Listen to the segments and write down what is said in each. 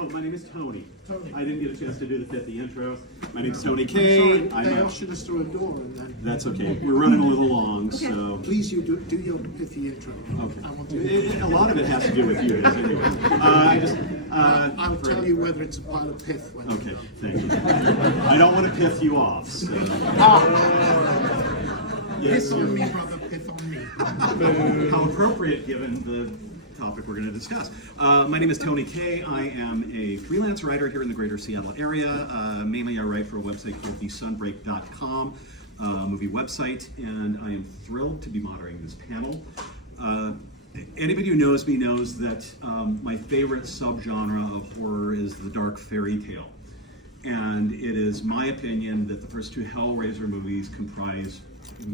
Oh, my name is Tony. Tony. I didn't get a chance to do the intro. My name's Tony I'm K. sorry, they ushered us through a door and then... That's okay. We're running a little long, so... Please, you do your pithy intro. Okay. I want to... A lot of it has to do with you, anyway. I'll tell you whether it's a pile of pith when Okay, thank you. I don't want to piss you off, so... Piss on me, brother, pith on me. How appropriate given the topic we're going to discuss. My name is Tony K. I am a freelance writer here in the greater Seattle area. Mainly I write for a website called thesunbreak.com, movie website, and I am thrilled to be moderating this panel. Anybody who knows me knows that my favorite subgenre of horror is the dark fairy tale. And it is my opinion that the first two Hellraiser movies comprise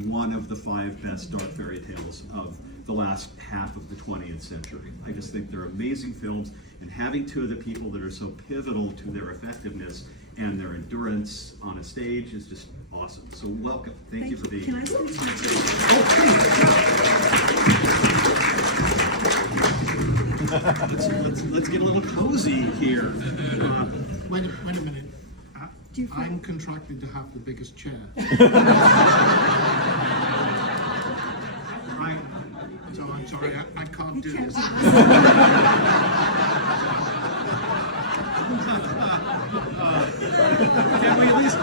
one of the 5 best dark fairy tales of the last half of the 20th century. I just think they're amazing films, and having two of the people that are so pivotal to their effectiveness and their endurance on a stage is just awesome. So welcome. Thank you for being here. Can I speak to you? Let's get a little cozy here. Wait a minute. I'm contracted to have the biggest chair. So I'm sorry, I can't do this. Can we at least...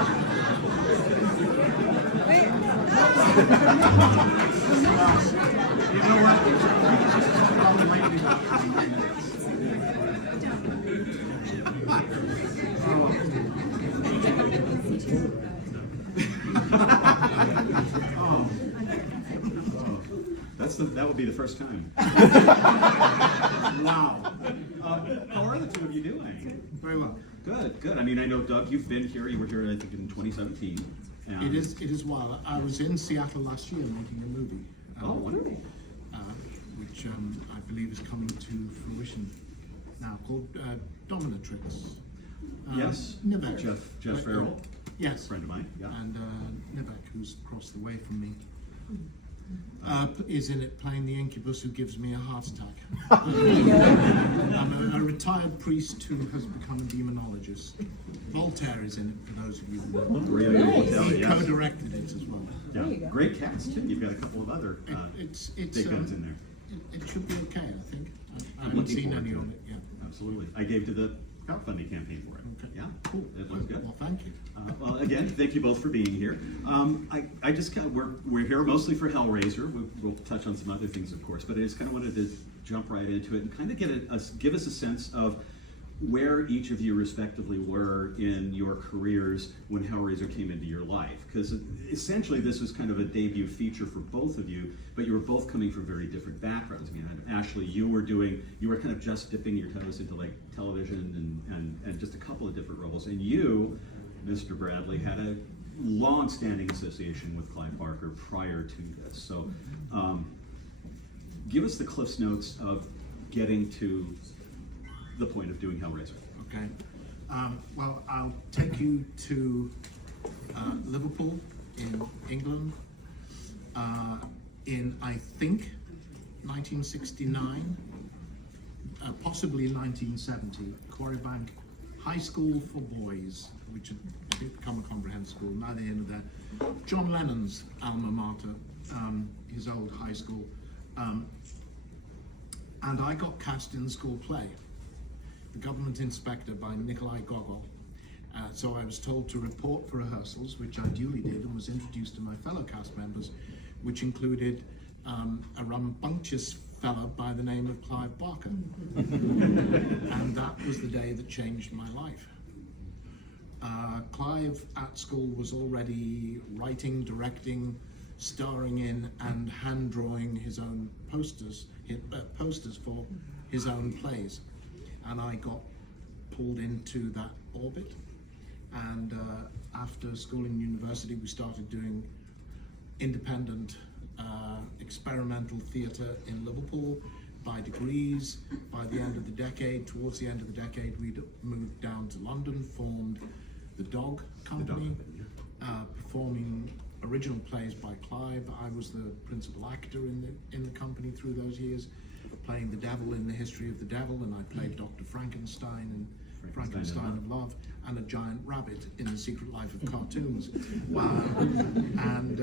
You know that would be the first time. Wow. How are the two of you doing? Very well. Good. I mean, I know, Doug, you've been here. You were here, I think, in 2017. It is wild. I was in Seattle last year making a movie. Oh, wonderful. Which I believe is coming to fruition now, called Dominatrix. Yes. Nivek. Jeff Farrell. Yes. A friend of mine. Yeah. And Nivek, who's across the way from me, is in it playing the incubus who gives me a heart attack. I'm a retired priest who has become a demonologist. Voltaire is in it, for those of you who know. He co-directed it as well. Yeah. Great cast, too. You've got a couple of other It's big guns in there. It should be okay, I think. I haven't looking seen forward any to on it. it yet. Absolutely. I gave to the crowdfunding campaign for it. Okay. Yeah, cool. It looks good. Well, thank you. Well, again, thank you both for being here. I just kind of, we're here mostly for Hellraiser. We'll touch on some other things, of course, but I just kind of wanted to jump right into it and kind of give us a sense of where each of you respectively were in your careers when Hellraiser came into your life. Because essentially this was kind of a debut feature for both of you, but you were both coming from very different backgrounds. I mean, Ashley, you were kind of just dipping your toes into like television and just a couple of different roles. And you, Mr. Bradley, had a long-standing association with Clive Barker prior to this. So give us the Cliff's Notes of getting to the point of doing Hellraiser. Okay. Well, I'll take you to Liverpool in England in, I think, 1969, possibly 1970, Quarrybank High School for Boys, which had become a comprehensive school, neither here nor there. John Lennon's alma mater, his old high school. And I got cast in the school play, The Government Inspector by Nikolai Gogol. So I was told to report for rehearsals, which I duly did, and was introduced to my fellow cast members, which included a rambunctious fellow by the name of Clive Barker. And that was the day that changed my life. Clive at school was already writing, directing, starring in, and hand-drawing his own posters for his own plays. And I got pulled into that orbit, and after school and university we started doing independent experimental theatre in Liverpool by degrees. By the end of the decade, towards the end of the decade, we'd moved down to London, formed the Dog Company, performing original plays by Clive. I was the principal actor in the company through those years, playing the devil in The History of the Devil, and I played Dr. Frankenstein Frankenstein of Love, and a giant rabbit in The Secret Life of Cartoons. And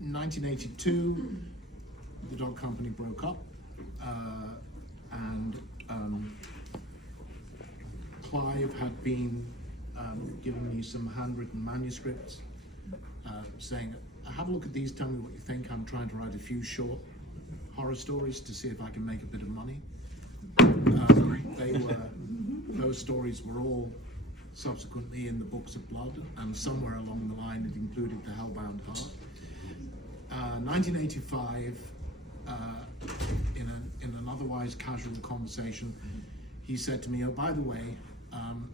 1982, the dog company broke up, and Clive had been giving me some handwritten manuscripts, saying, have a look at these, tell me what you think. I'm trying to write a few short horror stories to see if I can make a bit of money. Those stories were all subsequently in the Books of Blood, and somewhere along the line it included The Hellbound Heart. 1985, in an otherwise casual conversation, he said to me, oh, by the way, I'm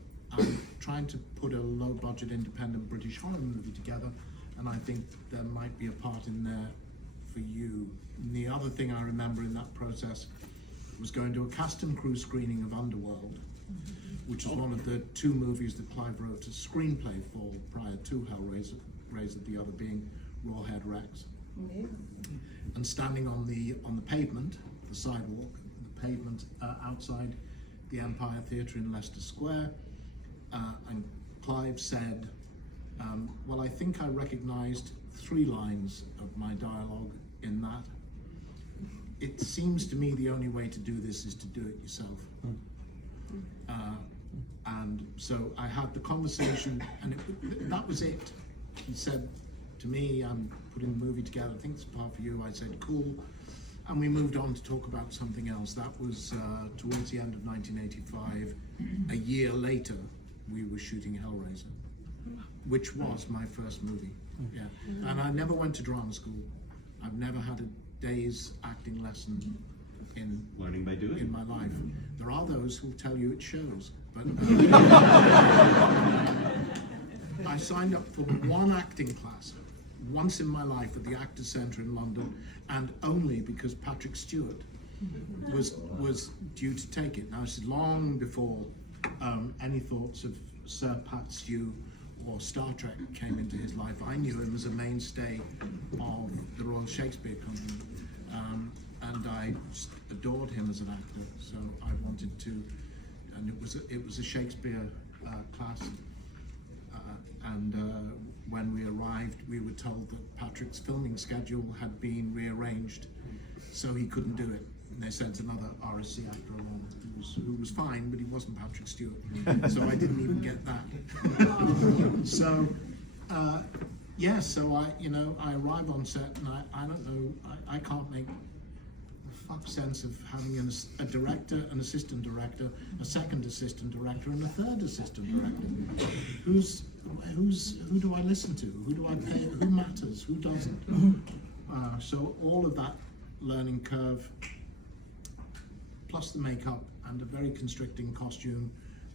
trying to put a low-budget independent British horror movie together, and I think there might be a part in there for you. And the other thing I remember in that process was going to a cast and crew screening of Underworld, which is one of the two movies that Clive wrote a screenplay for prior to Hellraiser, the other being Rawhead Rex. And standing on the pavement, the sidewalk, the pavement outside the Empire Theatre in Leicester Square, and Clive said, well, I think I recognised 3 lines of my dialogue in that. It seems to me the only way to do this is to do it yourself. And so I had the conversation, and that was it. He said to me, I'm putting the movie together, I think it's a part for you. I said, cool. And we moved on to talk about something else. That was towards the end of 1985. A year later, we were shooting Hellraiser, which was my first movie. Yeah. And I never went to drama school. I've never had a day's acting lesson in Learning by doing. in my life. There are those who tell you it shows, but I signed up for one acting class once in my life at the Actors Centre in London, and only because Patrick Stewart was due to take it. Now, this is long before any thoughts of Sir Pat Stew or Star Trek came into his life. I knew him as a mainstay of the Royal Shakespeare Company, and I just adored him as an actor. So I wanted to, and it was a Shakespeare class. And when we arrived, we were told that Patrick's filming schedule had been rearranged, so he couldn't do it. And they sent another RSC actor along who was fine, but he wasn't Patrick Stewart. So I didn't even get that. So, yeah, so I arrive on set, and I don't know, I can't make fuck sense of having a director, an assistant director, a second assistant director, and a third assistant director. Who do I listen to? Who do I pay? Who matters? Who doesn't? So all of that learning curve, plus the makeup and a very constricting costume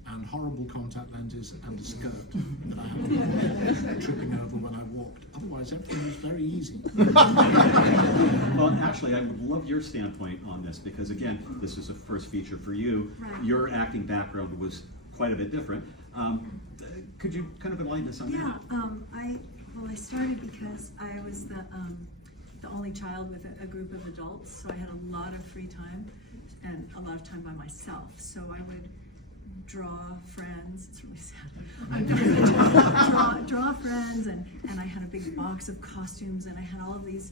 and horrible contact lenses and a skirt that I had tripping over when I walked. Otherwise, everything was very easy. Well, actually, I would love your standpoint on this, because again, this is a first feature for you. Right. Your acting background was quite a bit different. Could you kind of enlighten us on that? I started because I was the only child with a group of adults, so I had a lot of free time and a lot of time by myself. So I would draw friends. It's really sad. draw friends, and I had a big box of costumes, and I had all of these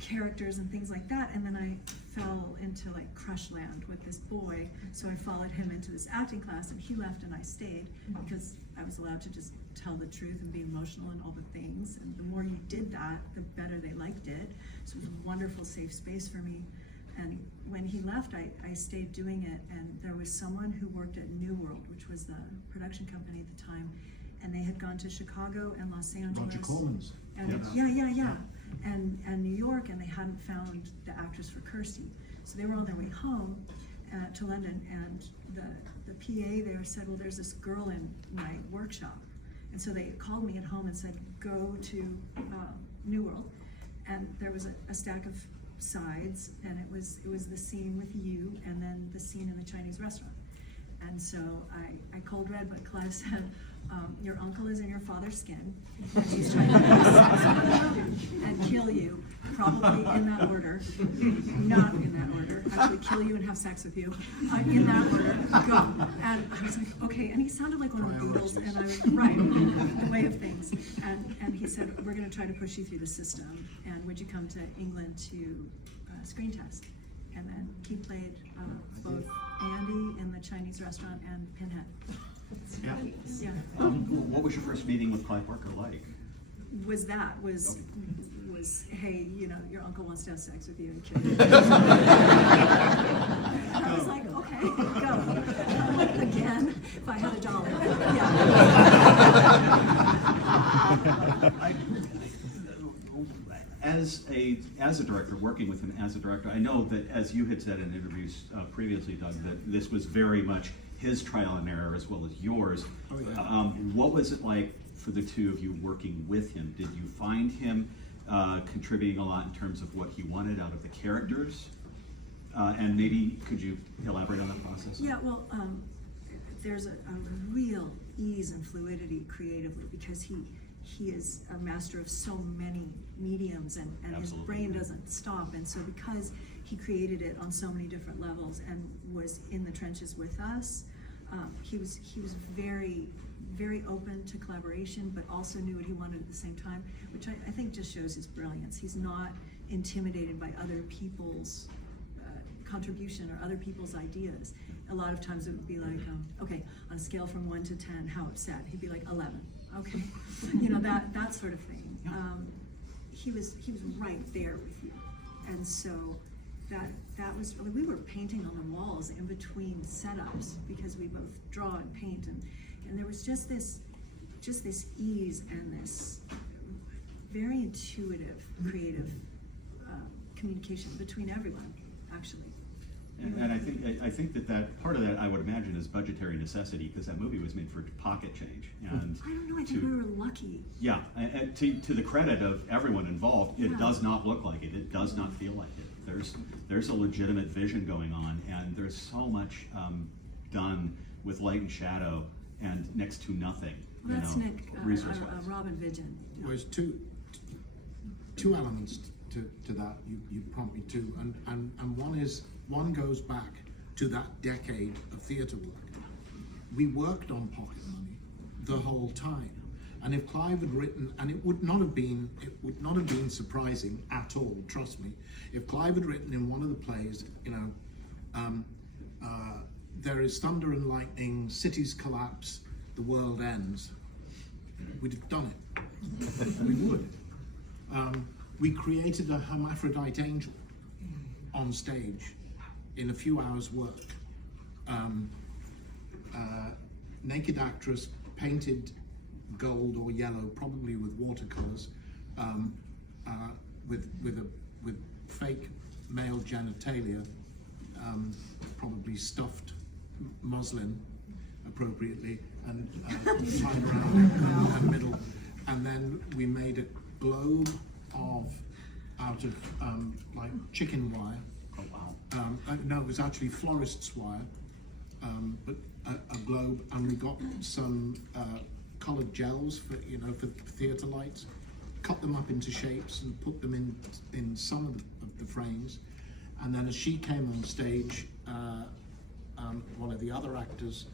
characters and things like that. And then I fell into like crush land with this boy, so I followed him into this acting class, and he left and I stayed because I was allowed to just tell the truth and be emotional and all the things. And the more you did that, the better they liked it. So it was a wonderful safe space for me. And when he left, I stayed doing it, and there was someone who worked at New World, which was the production company at the time, and they had gone to Chicago and Los Angeles. Roger Corman's. And yeah. And New York, and they hadn't found the actress for Kirsty. So they were on their way home to London, and the PA there said, well, there's this girl in my workshop. And so they called me at home and said, go to New World. And there was a stack of sides, and it was the scene with you, and then the scene in the Chinese restaurant. And so I cold read what Clive said. Your uncle is in your father's skin, and he's trying to have sex with you and kill you, probably in that order. Not in that order. Actually, kill you and have sex with you. In that order, go. And I was like, okay. And he sounded like one of the Beatles, and I was right, the way of things. And he said, we're going to try to push you through the system. And would you come to England to screen test? And then he played both Andy in the Chinese restaurant and Pinhead. Yeah. Yeah. What was your first meeting with Clive Barker like? Was hey, you know, your uncle wants to have sex with you and kill you. I was like, okay, go. Again, if I had $1. Yeah. As a director, working with him as a director, I know that, as you had said in interviews previously, Doug, that this was very much his trial and error as well as yours. Oh, yeah. What was it like for the two of you working with him? Did you find him contributing a lot in terms of what he wanted out of the characters? And maybe could you elaborate on that process? Yeah, well, there's a real ease and fluidity creatively because he is a master of so many mediums, and his brain doesn't stop. And so because he created it on so many different levels and was in the trenches with us, he was very, very open to collaboration, but also knew what he wanted at the same time, which I think just shows his brilliance. He's not intimidated by other people's contribution or other people's ideas. A lot of times it would be like, okay, on a scale from 1 to 10, how upset? He'd be like 11. Okay, you know, that sort of thing. He was right there with you, and so that was really, we were painting on the walls in between setups because we both draw and paint, and there was just this ease and this very intuitive, creative communication between everyone, actually. And I think that part of that, I would imagine, is budgetary necessity, because that movie was made for pocket change. And I don't know, I think we were lucky. Yeah, and to the credit of everyone involved, it does not look like it. It does not feel like it. There's a legitimate vision going on, and there's so much done with light and shadow and next to nothing. Well, that's Nick, resource-wise. Robin Vision. Well, there's two elements to that you prompt me to, and one goes back to that decade of theatre work. We worked on pocket money the whole time, and if Clive had written, and it would not have been surprising at all, trust me, if Clive had written in one of the plays, you know, there is thunder and lightning, cities collapse, the world ends, we'd have done it. We would. We created a hermaphrodite angel on stage in a few hours' work. Naked actress, painted gold or yellow, probably with watercolors, with fake male genitalia, probably stuffed muslin appropriately, and tied around the middle. And then we made a globe out of like chicken wire. Oh, wow. No, it was actually florist's wire, but a globe, and we got some coloured gels for theatre lights, cut them up into shapes and put them in some of the frames, and then as she came on stage, one of the other actors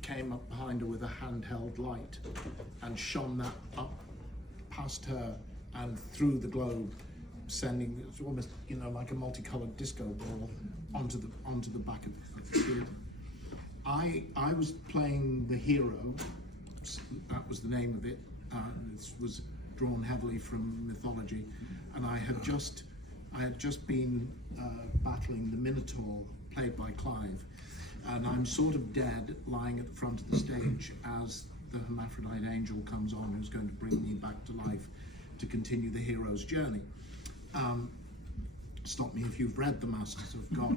came up behind her with a handheld light and shone that up past her and through the globe, sending it's almost like a multicolored disco ball onto the back of the theatre. I was playing the hero. That was the name of it. This was drawn heavily from mythology, and I had just been battling the Minotaur, played by Clive, and I'm sort of dead, lying at the front of the stage as the hermaphrodite angel comes on, who's going to bring me back to life to continue the hero's journey. Stop me if you've read The Masters of God.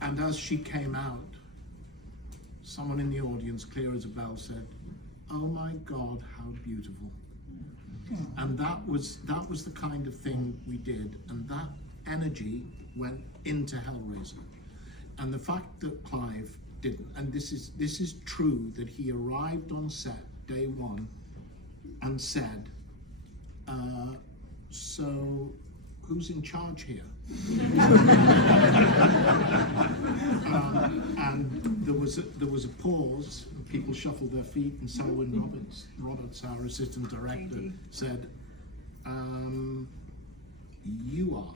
And as she came out, someone in the audience, clear as a bell, said, "Oh my God, how beautiful!" And that was the kind of thing we did, and energy went into Hellraiser. And the fact that Clive didn't, and this is true, that he arrived on set day one and said, so who's in charge here? And there was a pause, and people shuffled their feet, and Selwyn Roberts, our assistant director, said, you are.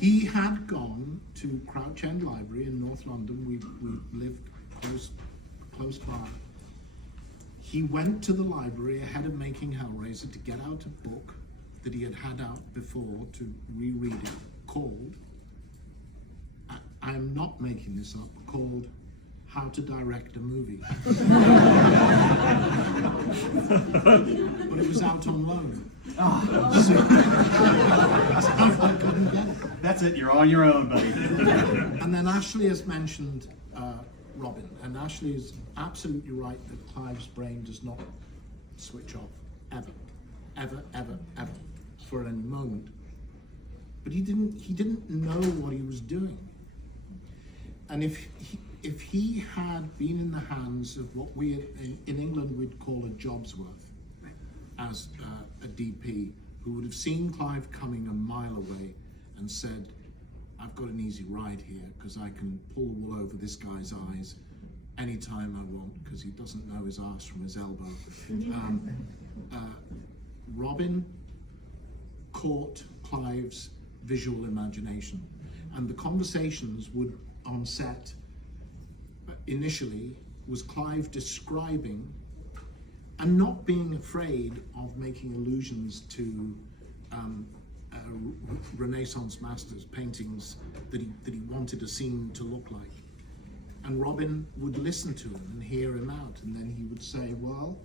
He had gone to Crouch End Library in North London. We lived close by. He went to the library ahead of making Hellraiser to get out a book that he had out before to reread it, called, I am not making this up, called How to Direct a Movie. But it was out on loan. So I couldn't get it. That's it, you're on your own, buddy. And then Ashley has mentioned Robin, and Ashley is absolutely right that Clive's brain does not switch off, ever, for any moment. But he didn't know what he was doing. And if he had been in the hands of what we in England we'd call a job's worth, as a DP, who would have seen Clive coming a mile away and said, I've got an easy ride here because I can pull the wool over this guy's eyes anytime I want because he doesn't know his arse from his elbow. Robin caught Clive's visual imagination, and the conversations would on set initially was Clive describing and not being afraid of making allusions to Renaissance masters' paintings that he wanted a scene to look like. And Robin would listen to him and hear him out, and then he would say, well,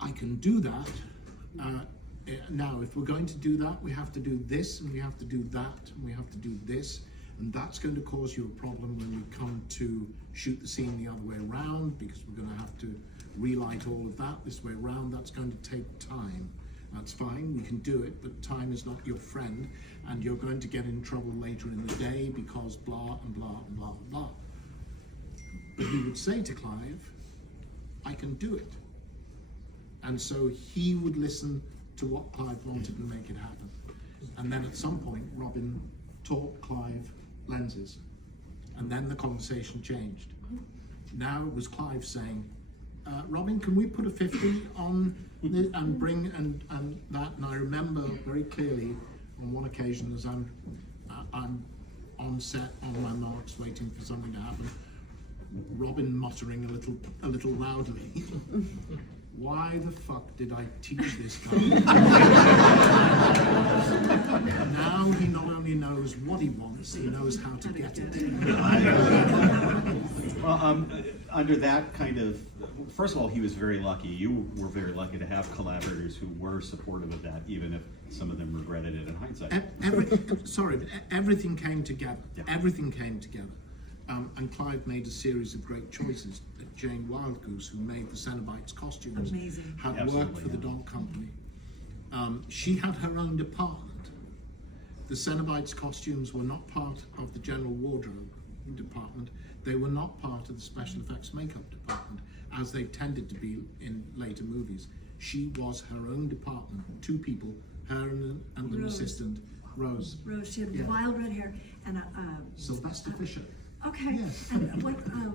I can do that. Now, if we're going to do that, we have to do this, and we have to do that, and we have to do this, and that's going to cause you a problem when we come to shoot the scene the other way around, because we're going to have to relight all of that this way around. That's going to take time. That's fine, we can do it, but time is not your friend, and you're going to get in trouble later in the day because blah and blah and blah and blah. But he would say to Clive, I can do it. And so he would listen to what Clive wanted and make it happen. And then at some point, Robin taught Clive lenses, and then the conversation changed. Now it was Clive saying, Robin, can we put a 50 on this and bring and that? And I remember very clearly on one occasion as I'm on set on my marks waiting for something to happen, Robin muttering a little loudly, why the fuck did I teach this guy? Now he not only knows what he wants, he knows how to get it. Well, under that kind of, first of all, he was very lucky. You were very lucky to have collaborators who were supportive of that, even if some of them regretted it in hindsight. Everything came together. Yeah. Everything came together. And Clive made a series of great choices. Jane Wildgoose, who made the Cenobites costumes, Amazing. had Absolutely, worked for the yeah. dog company. She had her own department. The Cenobites costumes were not part of the general wardrobe department. They were not part of the special effects makeup department, as they tended to be in later movies. She was her own department, 2 people, her and an Rose. assistant, Rose. Rose, she had Yeah. wild red hair and Sylvester Fisher. okay. Yes. And what? Oh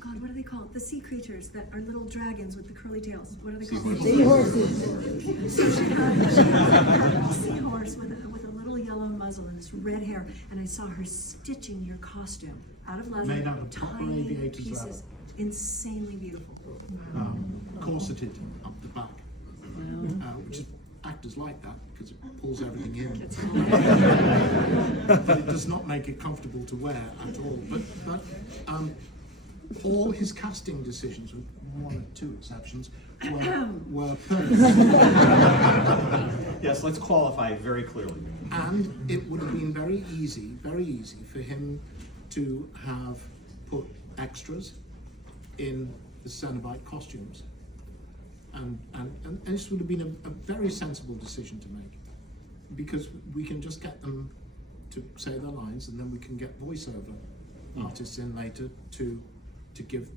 God, what are they called? The sea creatures that are little dragons with the curly tails. What are they called? Seahorses. So she had a seahorse with a little yellow muzzle and this red hair, and I saw her stitching your costume out of leather, Made out of proper tiny aviator's pieces, leather. insanely beautiful. Corseted up the back, which is, actors like that because it pulls everything in. But it does not make it comfortable to wear at all. But all his casting decisions, with 1 or 2 exceptions, were perfect. Yes, let's qualify very clearly. And it would have been very easy for him to have put extras in the Cenobite costumes. And this would have been a very sensible decision to make. because we can just get them to say their lines, and then we can get voiceover artists in later to give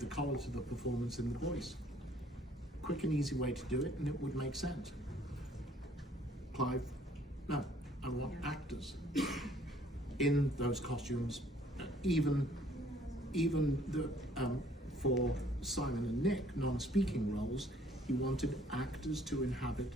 the color to the performance in the voice. Quick and easy way to do it, and it would make sense. Clive, no, I want actors in those costumes, even the for Simon and Nick, non-speaking roles, he wanted actors to inhabit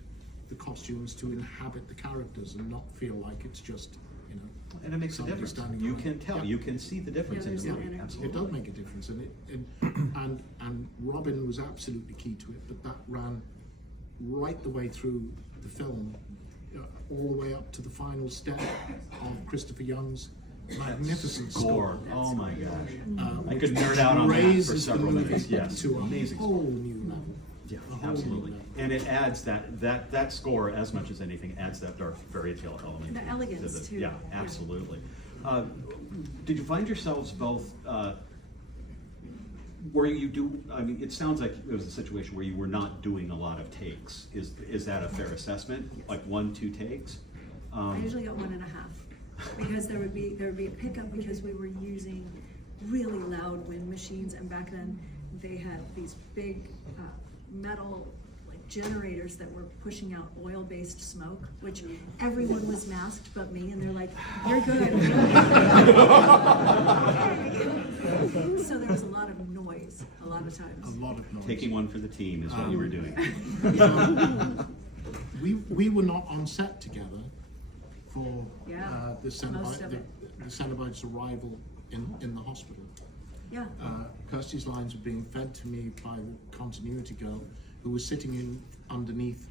the costumes, to inhabit the characters, and not feel like it's just, you know. And it makes a somebody difference. standing You around. can tell. Yeah. You can see the difference in there's the an movie. energy. Absolutely. It does make a difference, and Robin was absolutely key to it. But that ran right the way through the film, all the way up to the final step of Christopher Young's magnificent score. Oh my gosh. I which could nerd out on that for raises the several movie minutes. Yes. to a Amazing. whole new level. Yeah, A whole absolutely. new level. And it adds that score, as much as anything, adds that dark fairy tale element. The elegance, too. Yeah, absolutely. Did you find yourselves both, where you do, I mean, it sounds like it was a situation where you were not doing a lot of takes. Is that a fair assessment? Like 1-2 takes? I usually got 1.5, because there would be a pickup, because we were using really loud wind machines, and back then they had these big metal like generators that were pushing out oil-based smoke, which everyone was masked but me, and they're like, "You're good." So there was a lot of noise, a lot of times. A lot of noise. Taking one for the team is what you were doing. We were not on set together for Yeah, the most of it. Cenobite's arrival in the hospital. Yeah. Kirsty's lines were being fed to me by the continuity girl, who was sitting in underneath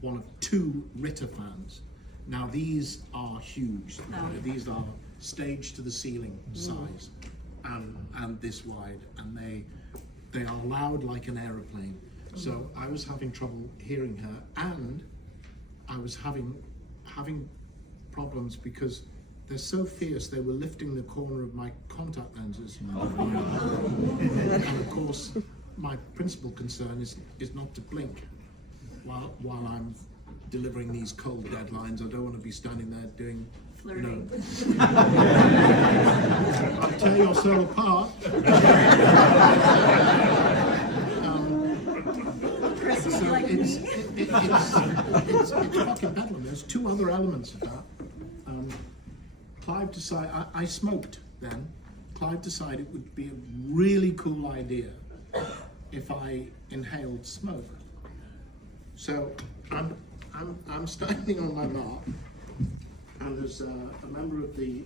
one of 2 Ritter fans. Now these are huge. Oh. These are stage to the ceiling size, and this wide, and they are loud like an aeroplane. So I was having trouble hearing her, and I was having problems because they're so fierce. They were lifting the corner of my contact lenses, and of course, my principal concern is not to blink while I'm delivering these cold deadlines. I don't want to be standing there doing, Flirting. I'll tear your soul apart. Chris would So be like it's me. it's fucking bedlam. There's 2 other elements of that. Clive decided, I smoked then. Clive decided it would be a really cool idea if I inhaled smoke. So I'm standing on my mark, and there's a member of the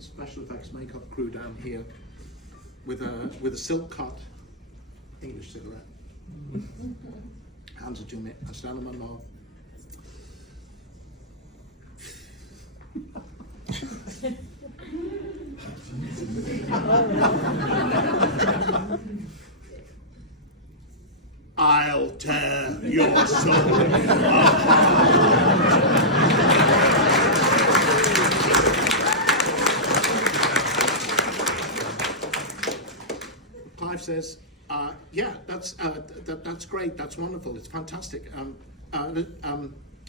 special effects makeup crew down here with a silk cut English cigarette. Hands it to me. I stand on my mark. I'll tear your soul apart. Clive says, yeah, that's great, that's wonderful, it's fantastic.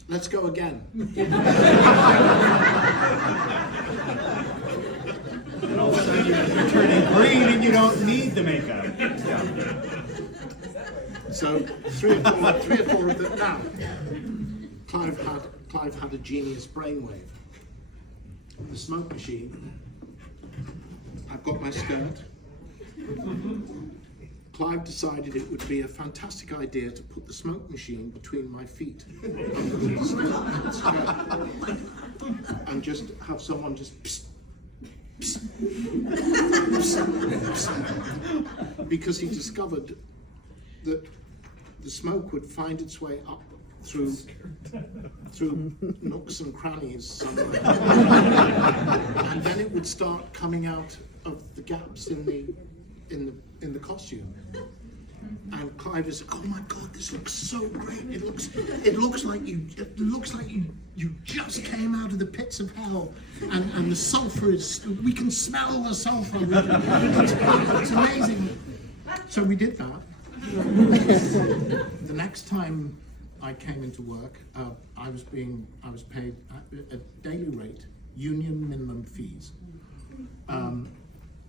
Let's go again. And all of a sudden you're turning green and you don't need the makeup. Yeah. So 3 or 4 of them. Now, Clive had a genius brainwave. The smoke machine. I've got my skirt. Clive decided it would be a fantastic idea to put the smoke machine between my feet underneath the skirt, and just have someone just psst, psst, psst, psst, because he discovered that the smoke would find its way up through nooks and crannies somewhere, and then it would start coming out of the gaps in the costume. And Clive is, oh my God, this looks so great! It looks like you just came out of the pits of hell, and the sulfur we can smell the sulfur. It's amazing. So we did that. The next time I came into work, I was paid a daily rate, union minimum fees.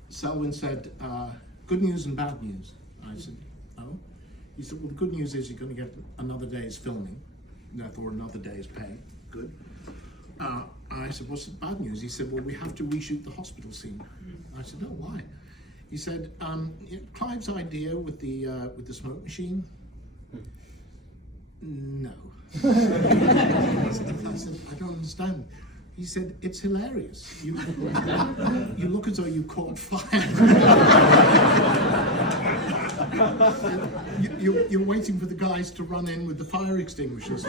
Selwyn said, good news and bad news. I said, oh. He said, well, the good news is you're going to get another day's filming, therefore another day's pay. Good. I said, what's the bad news? He said, well, we have to reshoot the hospital scene. I said, no, why? He said, Clive's idea with the smoke machine. No. I said, I don't understand. He said, it's hilarious. You look as though you caught fire. You're waiting for the guys to run in with the fire extinguishers.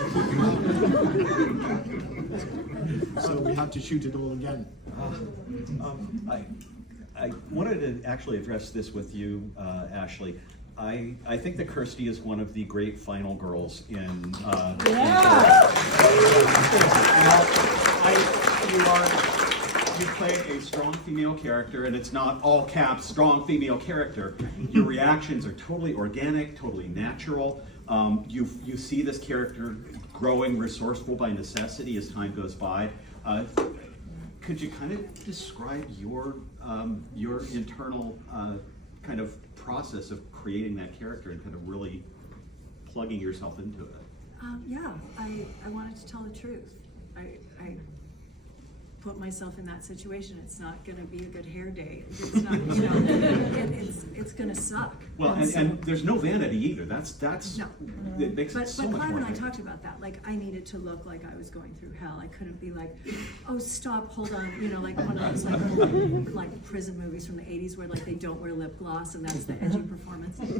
So we had to shoot it all again. I wanted to actually address this with you, Ashley. I think that Kirsty is one of the great final girls in. You play a strong female character, and it's not all caps strong female character. Your reactions are totally organic, totally natural. You see this character growing resourceful by necessity as time goes by. Could you kind of describe your internal kind of process of creating that character and kind of really plugging yourself into it? Yeah, I wanted to tell the truth. I put myself in that situation. It's not going to be a good hair day. It's not, you know, it's going to suck. Well, and there's no vanity either. That's no. It makes it so but much Clive more. and I talked about that. Like, I needed to look like I was going through hell. I couldn't be like, oh, stop, hold on, you know, like one of those like, like prison movies from the 80s where like they don't wear lip gloss and that's the edgy performance. It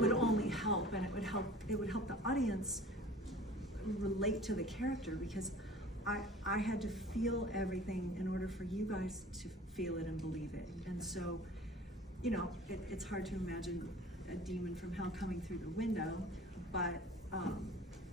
would only help, and it would help the audience relate to the character, because I had to feel everything in order for you guys to feel it and believe it. And so, you know, it's hard to imagine a demon from hell coming through the window, but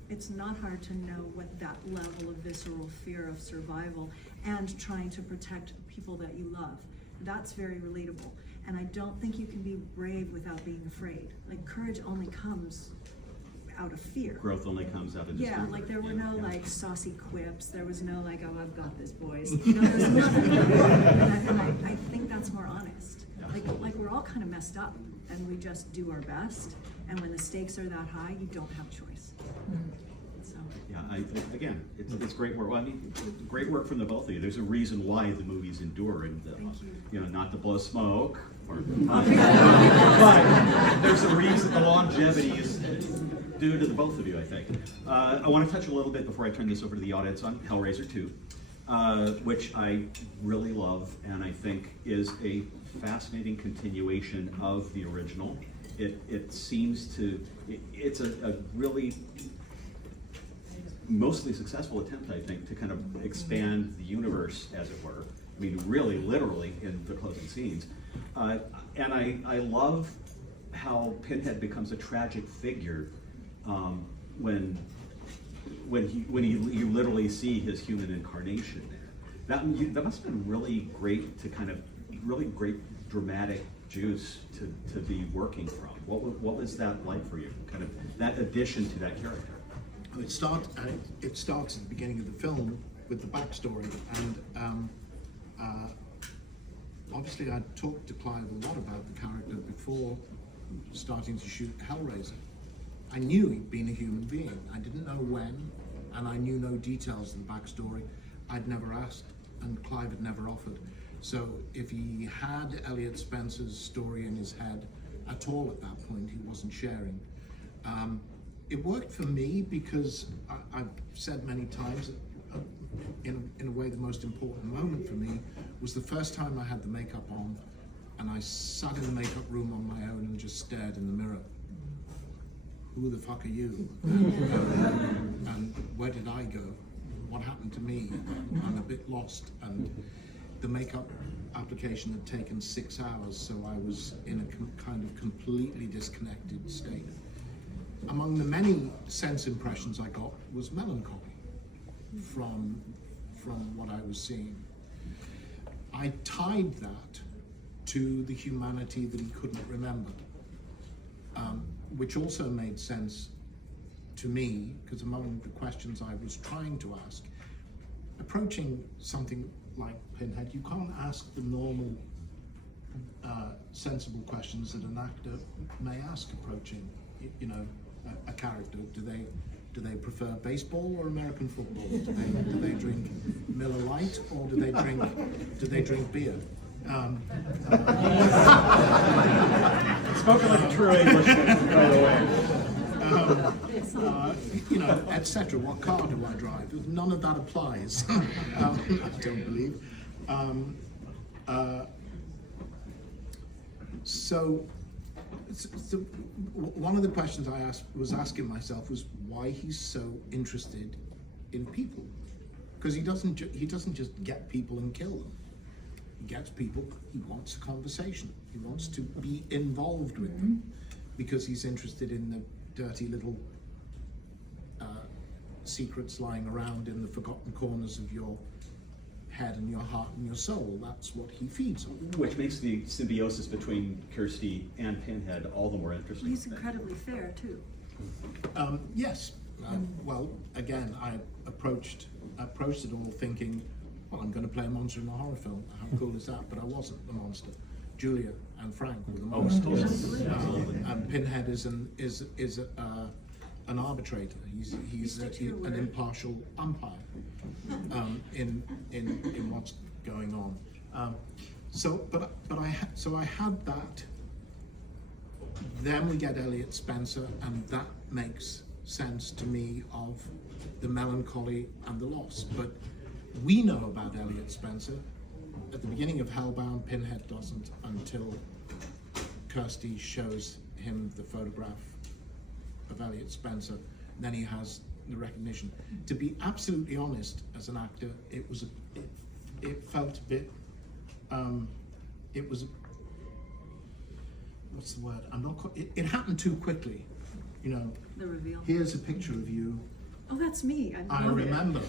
it's not hard to know what that level of visceral fear of survival and trying to protect people that you love. That's very relatable. And I don't think you can be brave without being afraid. Like, courage only comes out of fear. Growth only comes out of Yeah, discomfort. like there were no like saucy quips. There was no like, oh, I've got this, boys. You know, there's none of that. And I think that's more honest. Like we're all kind of messed up, and we just do our best. And when the stakes are that high, you don't have choice. So. Yeah, again, it's great work. Well, I mean, great work from the both of you. There's a reason why the movies endure, and you know, not to blow smoke, but there's a reason the longevity is due to the both of you, I think. I want to touch a little bit before I turn this over to the audience on Hellraiser 2, which I really love, and I think is a fascinating continuation of the original. It seems to, it's a really mostly successful attempt, I think, to kind of expand the universe, as it were. I mean, really, literally, in the closing scenes. And I love how Pinhead becomes a tragic figure when you literally see his human incarnation there. That must have been really great to kind of, really great dramatic juice to be working from. What was that like for you? Kind of that addition to that character. It starts at the beginning of the film with the backstory, and obviously I talked to Clive a lot about the character before starting to shoot Hellraiser. I knew he'd been a human being. I didn't know when, and I knew no details of the backstory. I'd never asked, and Clive had never offered. So if he had Elliot Spencer's story in his head at all at that point, he wasn't sharing. It worked for me because I've said many times that in a way the most important moment for me was the first time I had the makeup on and I sat in the makeup room on my own and just stared in the mirror. Who the fuck are you? And where did I go? What happened to me? I'm a bit lost. And the makeup application had taken 6 hours, so I was in a kind of completely disconnected state. Among the many sense impressions I got was melancholy from what I was seeing. I tied that to the humanity that he couldn't remember. which also made sense to me, because among the questions I was trying to ask, approaching something like Pinhead, you can't ask the normal sensible questions that an actor may ask approaching, a character. Do they prefer baseball or American football? Do they drink Miller Lite or do they drink beer? Spoken like a true Englishman, by the way. Etc. What car do I drive? None of that applies. I don't believe. So one of the questions I was asking myself was why he's so interested in people, because he doesn't just get people and kill them. He gets people. He wants a conversation. He wants to be involved with them because he's interested in the dirty little secrets lying around in the forgotten corners of your head and your heart and your soul. That's what he feeds on. Which makes the symbiosis between Kirsty and Pinhead all the more interesting. He's incredibly fair too. Yes. Well, again, I approached it all thinking, well, I'm going to play a monster in a horror film. How cool is that? But I wasn't the monster. Julia and Frank were the monsters. And Pinhead is an arbitrator. He's an impartial umpire in what's going on. So I had that. Then we get Elliot Spencer, and that makes sense to me of the melancholy and the loss. But we know about Elliot Spencer. At the beginning of Hellbound, Pinhead doesn't until Kirsty shows him the photograph of Elliot Spencer. Then he has the recognition. To be absolutely honest, as an actor, it felt a bit. It was. What's the word? It happened too quickly. The reveal. Here's a picture of you. Oh, that's me. I love it. remember.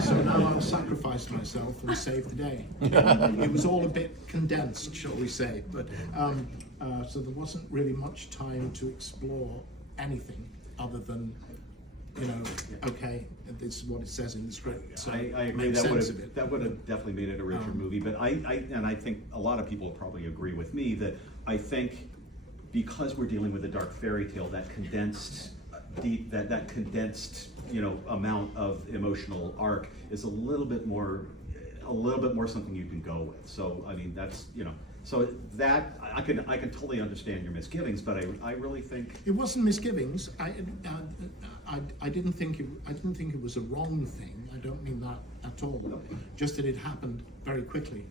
So now I'll sacrifice myself and save the day. It was all a bit condensed, shall we say, but so there wasn't really much time to explore anything other than, okay, this is what it says in the script. So I agree. make sense of it. That would have definitely made it a richer movie. But I think a lot of people probably agree with me that I think because we're dealing with a dark fairy tale, that condensed amount of emotional arc is a little bit more something you can go with. So I mean that's so that I can totally understand your misgivings, but I really think it wasn't misgivings. I didn't think it was a wrong thing. I don't mean that at all. Just that it happened very quickly.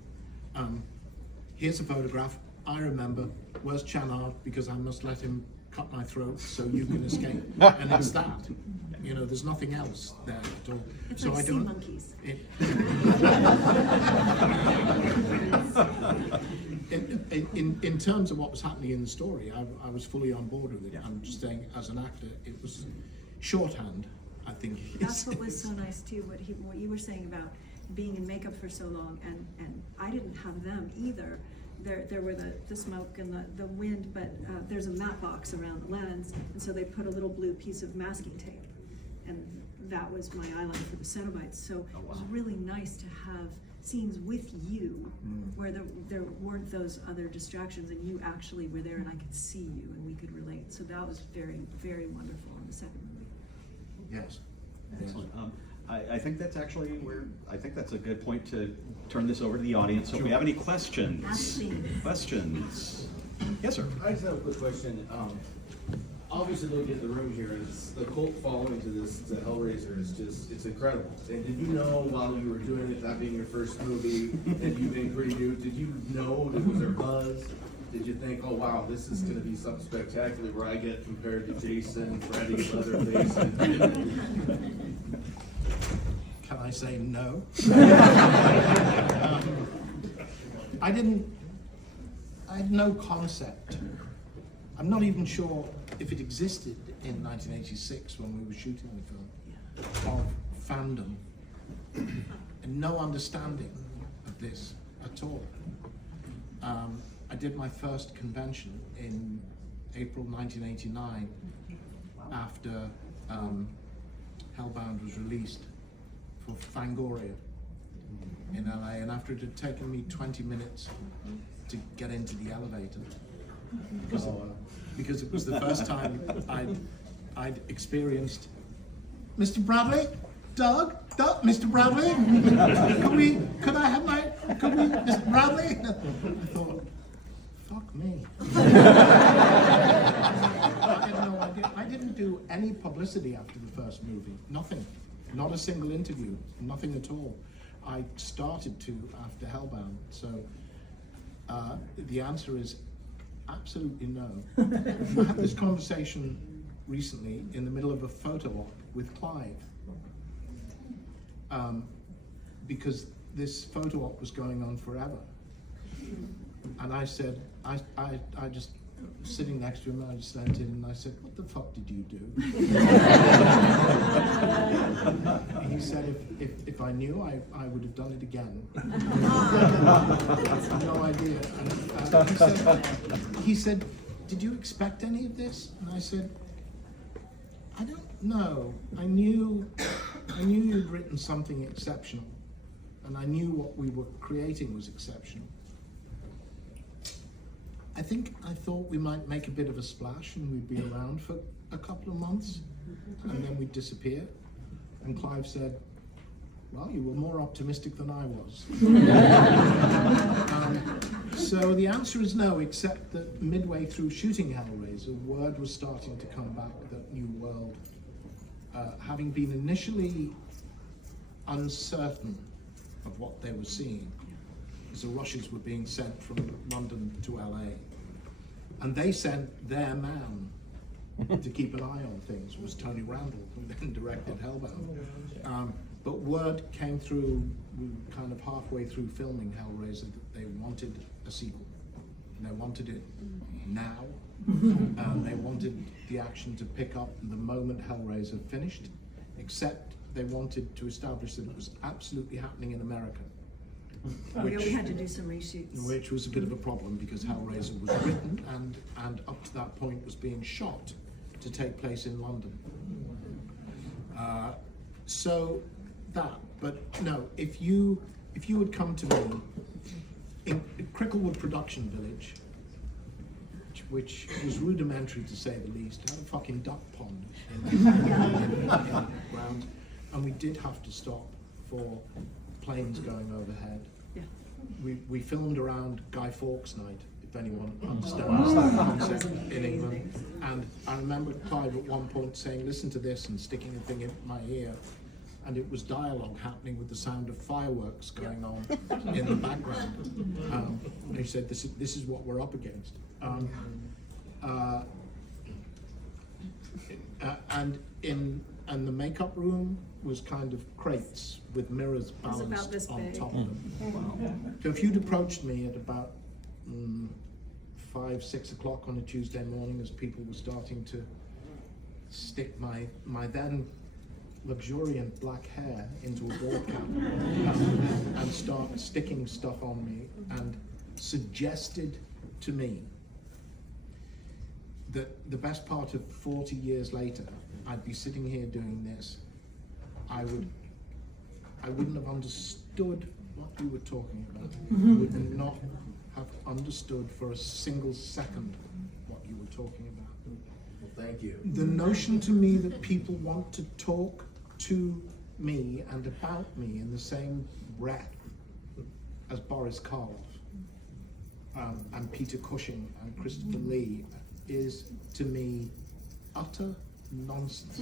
Here's a photograph. I remember. Where's Chanard? Because I must let him cut my throat so you can escape. And it's that. There's nothing else there at all. It's so like I sea don't. monkeys. In terms of what was happening in the story, I was fully on board with it. Yeah. I'm just saying, as an actor, it was shorthand. I think That's what was so nice too. What you were saying about being in makeup for so long, and I didn't have them either. There were the smoke and the wind, but there's a matte box around the lens, and so they put a little blue piece of masking tape, and that was my eyeliner for the Cenobites. So it was really nice to have scenes with you where there weren't those other distractions, and you actually were there, and I could see you, and we could relate. So that was very, very wonderful in the second movie. Yes. excellent. I think that's actually I think that's a good point to turn this over to the audience. So if we have any questions. Questions. Yes, sir. I just have a quick question. Obviously, looking at the room here, the cult following to Hellraiser is it's incredible. And did you know while you were doing it, that being your first movie, and you being pretty new, did you know that was there buzz? Did you think, oh wow, this is going to be something spectacular where I get compared to Jason, Freddy, Leatherface? Can I say no? I had no concept. I'm not even sure if it existed in 1986 when we were shooting the film, of fandom, and no understanding of this at all. I did my first convention in April 1989, after Hellbound was released for Fangoria in LA, and after it had taken me 20 minutes to get into the elevator, because it was the first time I'd experienced Mr. Bradley, Doug, Mr. Bradley, Mr. Bradley? I thought, fuck me. I had no idea. I didn't do any publicity after the first movie. Nothing. Not a single interview. Nothing at all. I started to after Hellbound. So the answer is absolutely no. I had this conversation recently in the middle of a photo op with Clive. Because this photo op was going on forever. And I said, I just, sitting next to him, I just leant in and I said, what the fuck did you do? And he said, if I knew, I would have done it again. No idea. And he said, did you expect any of this? And I said, I don't know. I knew you'd written something exceptional, and I knew what we were creating was exceptional. I thought we might make a bit of a splash and we'd be around for a couple of months and then we'd disappear. And Clive said, well, you were more optimistic than I was. So the answer is no, except that midway through shooting Hellraiser, word was starting to come back that New World, having been initially uncertain of what they were seeing, because the rushes were being sent from London to LA, and they sent their man to keep an eye on things, was Tony Randall, who then directed Hellbound. But word came through, kind of halfway through filming Hellraiser, that they wanted a sequel. And they wanted it now. They wanted the action to pick up the moment Hellraiser finished, except they wanted to establish that it was absolutely happening in America. We had to do some reshoots. Which was a bit of a problem because Hellraiser was written and up to that point was being shot to take place in London. So that, but no, if you had come to me in Cricklewood Production Village, which was rudimentary to say the least, had a fucking duck pond in the ground, and we did have to stop for planes going overhead. Yeah. We filmed around Guy Fawkes Night, if anyone understands that concept in England. And I remember Clive at one point saying, listen to this, and sticking a thing in my ear. And it was dialogue happening with the sound of fireworks going on in the background. And he said, this is what we're up against. And the makeup room was kind of crates with mirrors balanced on top of them. So if you'd approached me at about 5, 6 o'clock on a Tuesday morning, as people were starting to stick my then luxuriant black hair into a ball cap and start sticking stuff on me, and suggested to me that the best part of 40 years later, I'd be sitting here doing this, I wouldn't have understood what you were talking about. I would not have understood for a single second what you were talking about. Well, thank you. The notion to me that people want to talk to me and about me in the same breath as Boris Karloff and Peter Cushing and Christopher Lee is, to me, utter nonsense.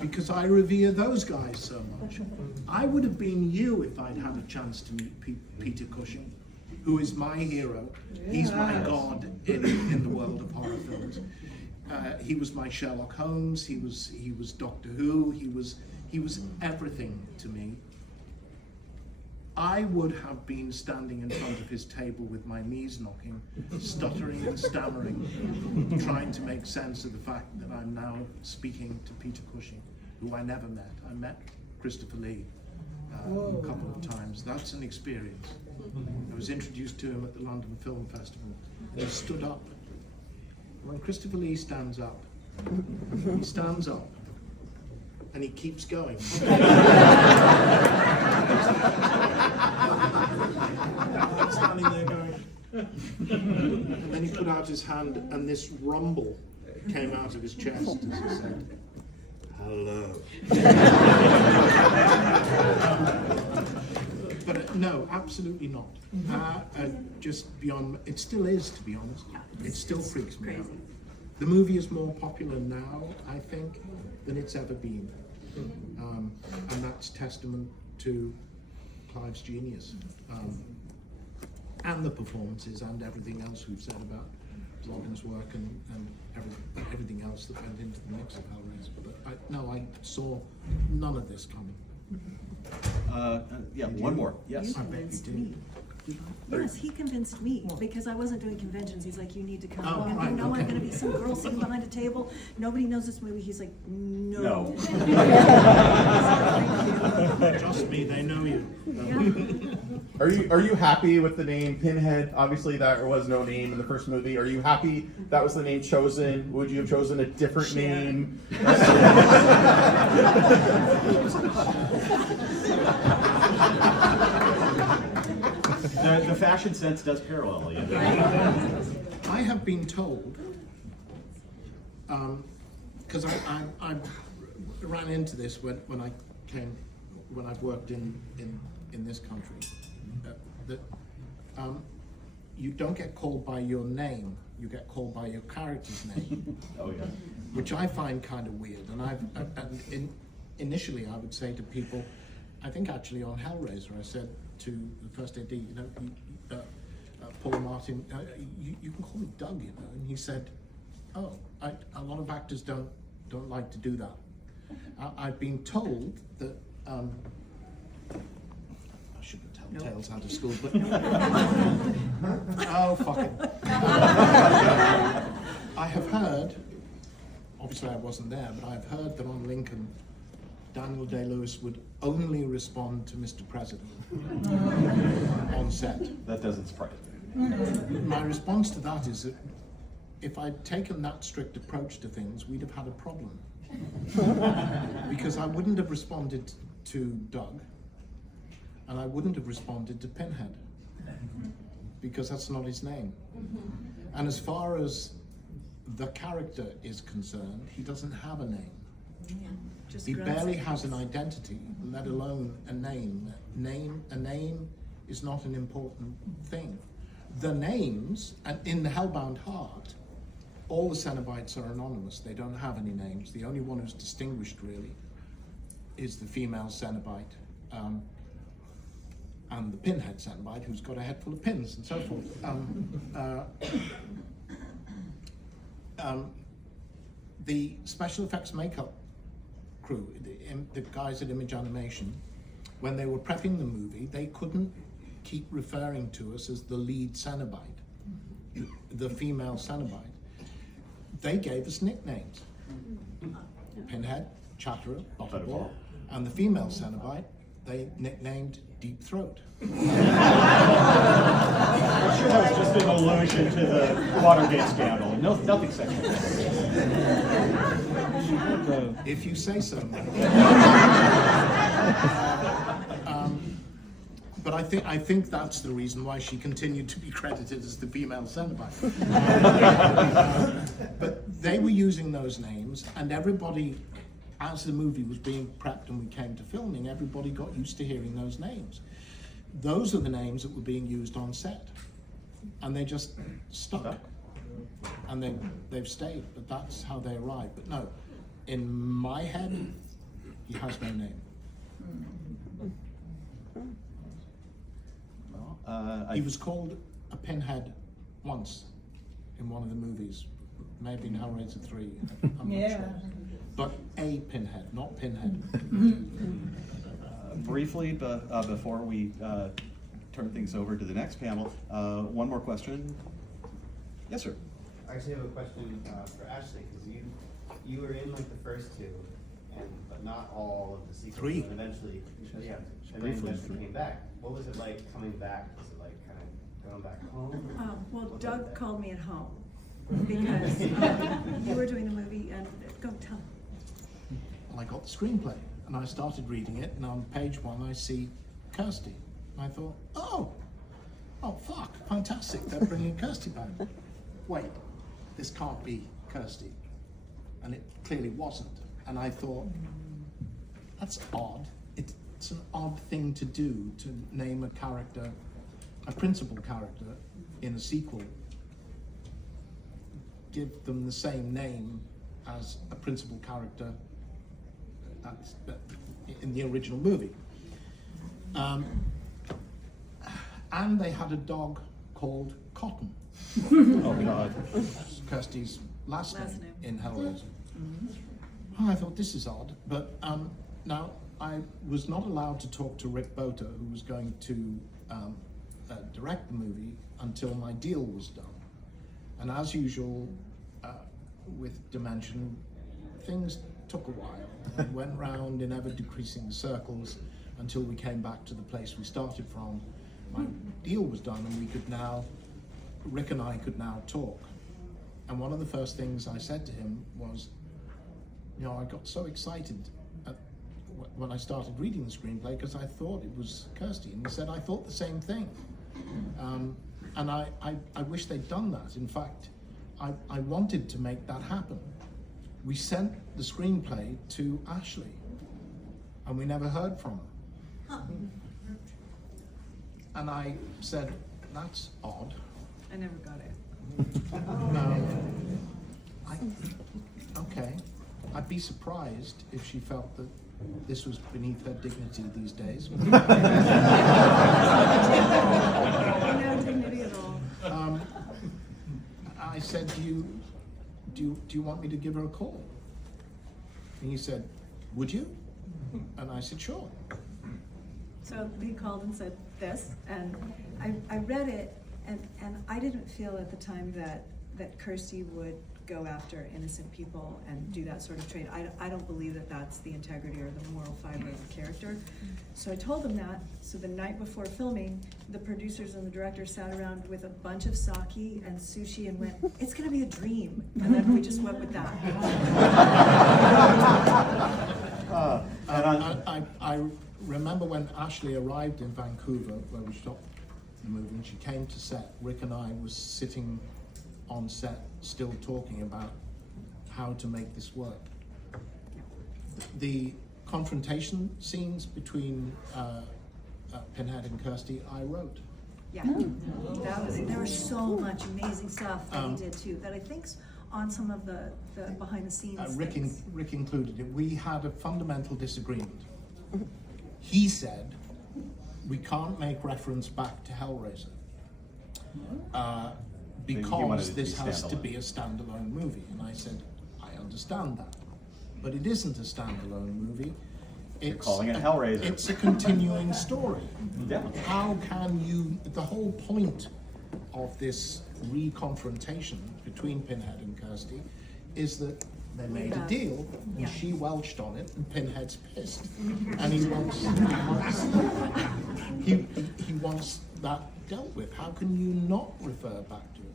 Because I revere those guys so much. I would have been you if I'd had a chance to meet Peter Cushing, who is my hero. He's my god in the world of horror films. He was my Sherlock Holmes. He was Doctor Who. He was everything to me. I would have been standing in front of his table with my knees knocking, stuttering and stammering, trying to make sense of the fact that I'm now speaking to Peter Cushing, who I never met. I met Christopher Lee a couple of times. That's an experience. I was introduced to him at the London Film Festival He stood up. When Christopher Lee stands up, he stands up and he keeps going. Standing there going. And then he put out his hand and this rumble came out of his chest as he said, "Hello." But no, absolutely not. Just beyond, it still is, to be honest. It still freaks me out. The movie is more popular now, I think, than it's ever been. And that's testament to Clive's genius. And the performances and everything else we've said about Logan's work and everything else that went into the mix of Hellraiser. But I saw none of this coming. Yeah, one more. Yes. You convinced me. Yes, he convinced me because I wasn't doing conventions. He's like, you need to come. Oh, And right, you know, okay. I'm going to be some girl sitting behind a table. Nobody knows this movie. He's like, no. Trust me, they know you. Yeah. Are you happy with the name Pinhead? Obviously, there was no name in the first movie. Are you happy that was the name chosen? Would you have chosen a different name? The fashion sense does parallel you. I have been told, because I ran into this when I've worked in this country, that you don't get called by your name, you get called by your character's name. Oh yeah. Which I find kind of weird. And initially I would say to people, I think actually on Hellraiser, I said to the first AD, Paul Martin, you can call me Doug, and he said, oh, a lot of actors don't like to do that. I've been told that, I shouldn't tell tales out of school, but oh, fuck it. I have heard, obviously I wasn't there, but I've heard that on Lincoln, Daniel Day-Lewis would only respond to Mr. President on set. That doesn't surprise me. My response to that is that if I'd taken that strict approach to things, we'd have had a problem. Because I wouldn't have responded to Doug, and I wouldn't have responded to Pinhead, because that's not his name. And as far as the character is concerned, he doesn't have a name. Just He grunts. barely has an identity, let alone a name. A name is not an important thing. The names, and in the Hellbound Heart, all the Cenobites are anonymous. They don't have any names. The only one who's distinguished, really, is the female Cenobite, and the Pinhead Cenobite, who's got a head full of pins and so forth. The special effects makeup crew, the guys at Image Animation, when they were prepping the movie, they couldn't keep referring to us as the lead Cenobite, the female Cenobite. They gave us nicknames. Pinhead, Chatterer, Butterball, and the female Cenobite, they nicknamed Deep Throat. I'm sure that was just an allusion to the Watergate scandal. No, nothing sexual. If you say so. But I think that's the reason why she continued to be credited as the female Cenobite. But they were using those names, and everybody, as the movie was being prepped and we came to filming, everybody got used to hearing those names. Those are the names that were being used on set, and they just stuck, and they've stayed. But that's how they arrived. But no, in my head, he has no name. He was called a Pinhead once in one of the movies, maybe in Hellraiser 3. I'm not sure. But a Pinhead, not Pinhead. Briefly, before we turn things over to the next panel, one more question. Yes, sir. I actually have a question for Ashley, because you were in like the first two, but not all of the sequels. Three. And eventually, yeah, and then Briefly, eventually three. came back. What was it like coming back? Was it like kind of going back home? Well, Doug called me at home because you were doing the movie, and go tell. Well, I got the screenplay and I started reading it, and on page 1 I see Kirsty. And I thought, oh fuck, fantastic, they're bringing Kirsty back. Wait, this can't be Kirsty. And it clearly wasn't. And I thought, that's odd. It's an odd thing to do, to name a character, a principal character in a sequel, give them the same name as a principal character in the original movie. And they had a dog called Cotton. Oh, God. That's Kirsty's last name in Hellraiser. I thought, this is odd, but now I was not allowed to talk to Rick Bota, who was going to direct the movie, until my deal was done. And as usual, with Dimension, things took a while. And went round in ever decreasing circles until we came back to the place we started from. My deal was done, and Rick and I could now talk. And one of the first things I said to him was, I got so excited when I started reading the screenplay because I thought it was Kirsty, and he said, I thought the same thing. And I wish they'd done that. In fact, I wanted to make that happen. We sent the screenplay to Ashley, and we never heard from her. And I said, that's odd. I never got it. Okay. I'd be surprised if she felt that this was beneath her dignity these days. No dignity at all. I said, do you want me to give her a call? And he said, would you? And I said, sure. So he called and said this, and I read it, and I didn't feel at the time that Kirsty would go after innocent people and do that sort of trade. I don't believe that that's the integrity or the moral fiber of the character. So I told him that. So the night before filming, the producers and the director sat around with a bunch of sake and sushi and went, it's gonna be a dream. And then we just went with that. I remember when Ashley arrived in Vancouver, where we shot the movie, and she came to set, Rick and I was sitting on set still talking about how to make this work. The confrontation scenes between Pinhead and Kirsty, I wrote. Yeah, there was so much amazing stuff that he did too, that I think's on some of the behind the scenes Rick things. included it. We had a fundamental disagreement. He said, we can't make reference back to Hellraiser He wanted because it to this be has to standalone. be a standalone movie. And I said, I understand that, but it isn't a standalone movie. It's calling it Hellraiser. It's a continuing story. Yeah. How can you, the whole point of this reconfrontation between Pinhead and Kirsty is that they made a deal, and Yeah. she welched on it, and Pinhead's pissed, and he wants that dealt with. How can you not refer back to it?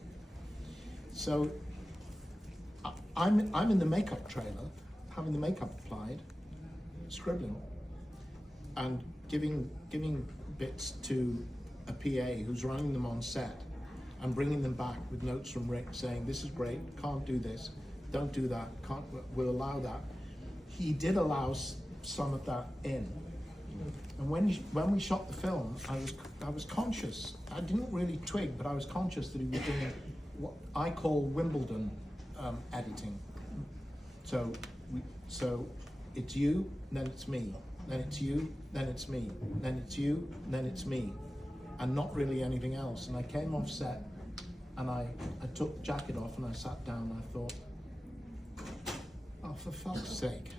So I'm in the makeup trailer, having the makeup applied, scribbling, and giving bits to a PA who's running them on set, and bringing them back with notes from Rick saying, this is great, can't do this, don't do that, we'll allow that. He did allow some of that in. And when we shot the film, I was conscious. I didn't really twig, but I was conscious that he was doing what I call Wimbledon editing. So it's you, then it's me, then it's you, then it's me, then it's you, then it's me, and not really anything else. And I came off set, and I took the jacket off, and I sat down, and I thought, oh, for fuck's sake.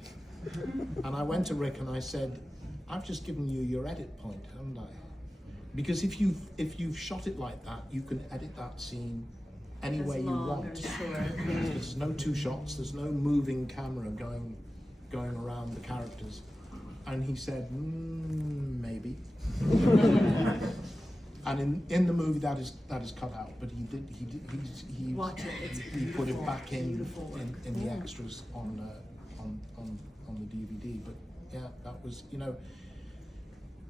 And I went to Rick and I said, I've just given you your edit point, haven't I? Because if you've shot it like that, you can edit that scene any way you want. There's no two shots, there's no moving camera going around the characters. And he said, maybe. And in the movie that is cut out, but he Watch it. It's he put it back in beautiful work. in the extras on the DVD. But yeah, that was, you know,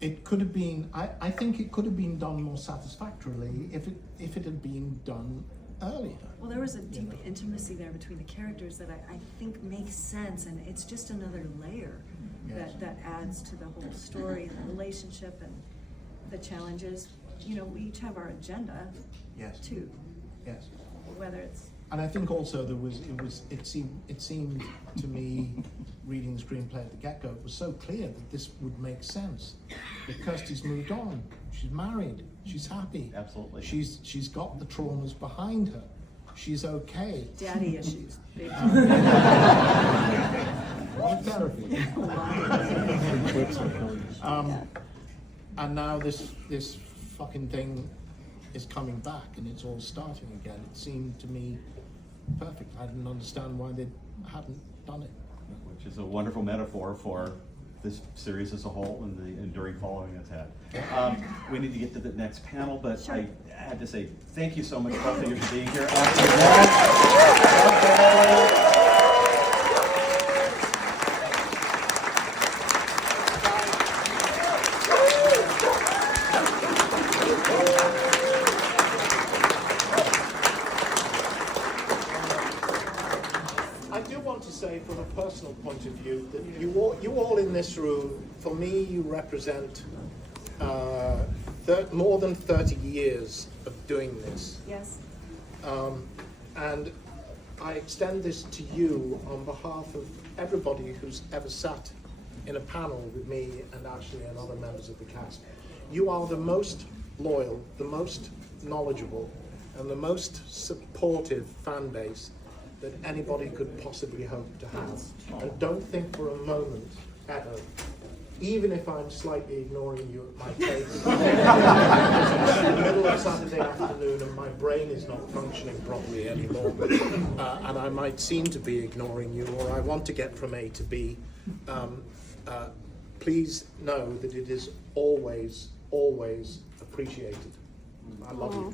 it could have been. I think it could have been done more satisfactorily if it had been done earlier. Well, there was a deep intimacy there between the characters that I think makes sense, and it's just another layer Yes. that adds to the whole story and the relationship and the challenges. You know, we each have our agenda Yes. too, Yes. whether it's And I think also it seemed to me, reading the screenplay at the get-go, it was so clear that this would make sense. That Kirsty's moved on, she's married, she's happy. Absolutely. She's got the traumas behind her. She's okay. daddy issues. Big A lot of therapy. And now this fucking thing is coming back and it's all starting again. It seemed to me perfect. I didn't understand why they hadn't done it. Which is a wonderful metaphor for this series as a whole and the enduring following it's had. We need to get to the next panel, but Sure. I had to say thank you so much, both of you, for being here. I do want to say, from a personal point of view, that you all in this room, for me, you represent more than 30 years of doing this. Yes. And I extend this to you on behalf of everybody who's ever sat in a panel with me and Ashley and other members of the cast. You are the most loyal, the most knowledgeable, and the most supportive fan base that anybody could possibly hope to have. And don't think for a moment, ever, even if I'm slightly ignoring you at my table, it's the middle of Saturday afternoon and my brain is not functioning properly anymore, and I might seem to be ignoring you, or I want to get from A to B, please know that it is always, always appreciated. I love you.